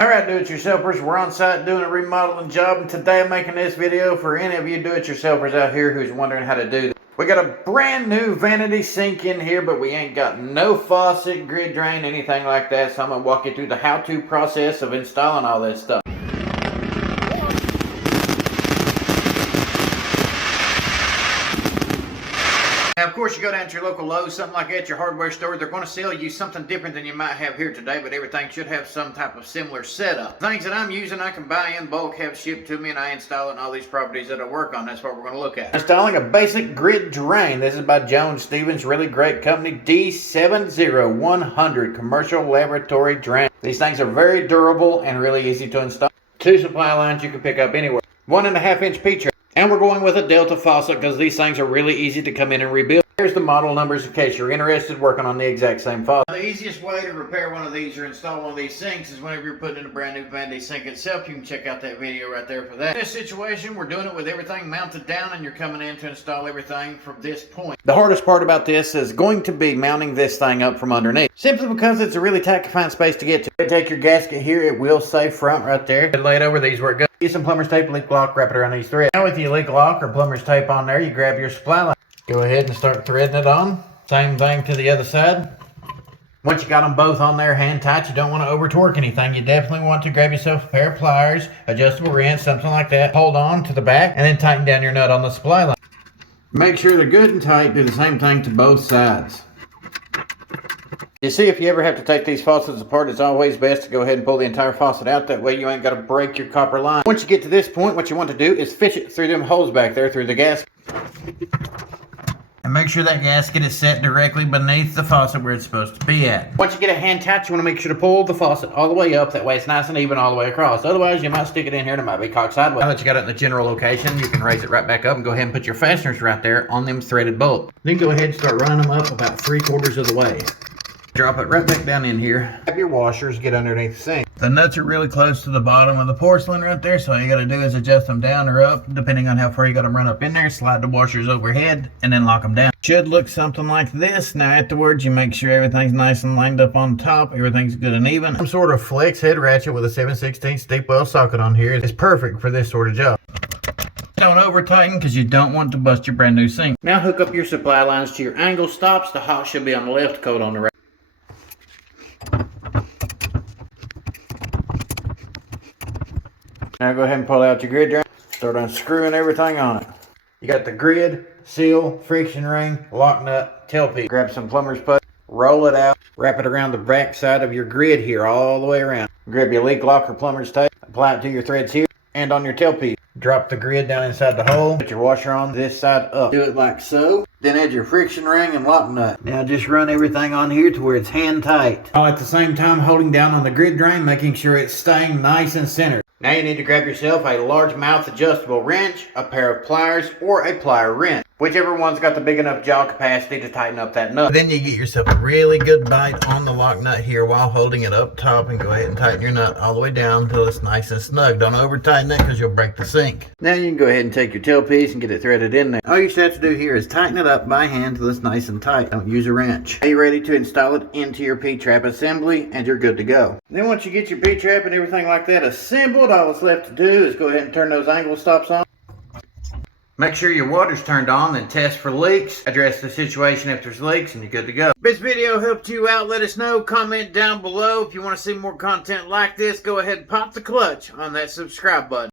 Alright, do-it-yourselfers, we're on site doing a remodeling job, and today I'm making this video for any of you do-it-yourselfers out here who's wondering how to do this. We got a brand new vanity sink in here, but we ain't got no faucet, grid drain, anything like that, so I'm going to walk you through the how-to process of installing all this stuff. Now, of course, you go down to your local Lowe's, something like that, your hardware store, they're going to sell you something different than you might have here today, but everything should have some type of similar setup. Things that I'm using, I can buy in bulk, have shipped to me, and I install it in all these properties that I work on. That's what we're going to look at. Installing a basic grid drain. This is by Stephans, really great company, D70100 Commercial Laboratory Drain. These things are very durable and really easy to install. 2 supply lines you can pick up anywhere. 1.5 inch P-tray. And we're going with a Delta faucet because these things are really easy to come in and rebuild. Here's the model numbers in case you're interested working on the exact same faucet. The easiest way to repair one of these or install one of these sinks is whenever you're putting in a brand new vanity sink itself. You can check out that video right there for that. In this situation, we're doing it with everything mounted down and you're coming in to install everything from this point. The hardest part about this is going to be mounting this thing up from underneath. Simply because it's a really tight confined space to get to. Take your gasket here, it will say front right there. Lay it over these where it goes. Get some plumber's tape, leak lock, wrap it around these threads. Now with your leak lock or plumber's tape on there, you grab your supply line. Go ahead and start threading it on. Same thing to the other side. Once you got them both on there hand tight, you don't want to over torque anything. You definitely want to grab yourself a pair of pliers, adjustable wrench, something like that. Hold on to the back and then tighten down your nut on the supply line. Make sure they're good and tight. Do the same thing to both sides. You see, if you ever have to take these faucets apart, it's always best to go ahead and pull the entire faucet out. That way you ain't got to break your copper line. Once you get to this point, what you want to do is fish it through them holes back there, through the gasket. And make sure that gasket is set directly beneath the faucet where it's supposed to be at. Once you get it hand tight, you want to make sure to pull the faucet all the way up. That way it's nice and even all the way across. Otherwise, you might stick it in here and it might be cocked sideways. Now that you got it in the general location, you can raise it right back up and go ahead and put your fasteners right there on them threaded bolts. Then go ahead and start running them up about 3/4 of the way. Drop it right back down in here. Have your washers get underneath the sink. The nuts are really close to the bottom of the porcelain right there, so all you got to do is adjust them down or up, depending on how far you got them run up in there. Slide the washers overhead, and then lock them down. Should look something like this. Now afterwards, you make sure everything's nice and lined up on top. Everything's good and even. Some sort of flex head ratchet with a 7/16 deep well socket on here is perfect for this sort of job. Don't over tighten because you don't want to bust your brand new sink. Now hook up your supply lines to your angle stops. The hot should be on the left, cold on the right. Now go ahead and pull out your grid drain. Start unscrewing everything on it. You got the grid, seal, friction ring, lock nut, tailpiece. Grab some plumber's putty, roll it out, wrap it around the back side of your grid here all the way around. Grab your leak lock or plumber's tape, apply it to your threads here and on your tailpiece. Drop the grid down inside the hole. Put your washer on this side up. Do it like so. Then add your friction ring and lock nut. Now just run everything on here to where it's hand tight. All at the same time holding down on the grid drain, making sure it's staying nice and centered. Now you need to grab yourself a large mouth adjustable wrench, a pair of pliers, or a plier wrench. Whichever one's got the big enough jaw capacity to tighten up that nut. Then you get yourself a really good bite on the lock nut here while holding it up top and go ahead and tighten your nut all the way down until it's nice and snug. Don't over tighten it because you'll break the sink. Now you can go ahead and take your tailpiece and get it threaded in there. All you should have to do here is tighten it up by hand until it's nice and tight. Don't use a wrench. Now you're ready to install it into your P-trap assembly and you're good to go. Then once you get your P-trap and everything like that assembled, all that's left to do is go ahead and turn those angle stops on. Make sure your water's turned on, then test for leaks. Address the situation if there's leaks, and you're good to go. If this video helped you out, let us know. Comment down below. If you want to see more content like this, go ahead and pop the clutch on that subscribe button.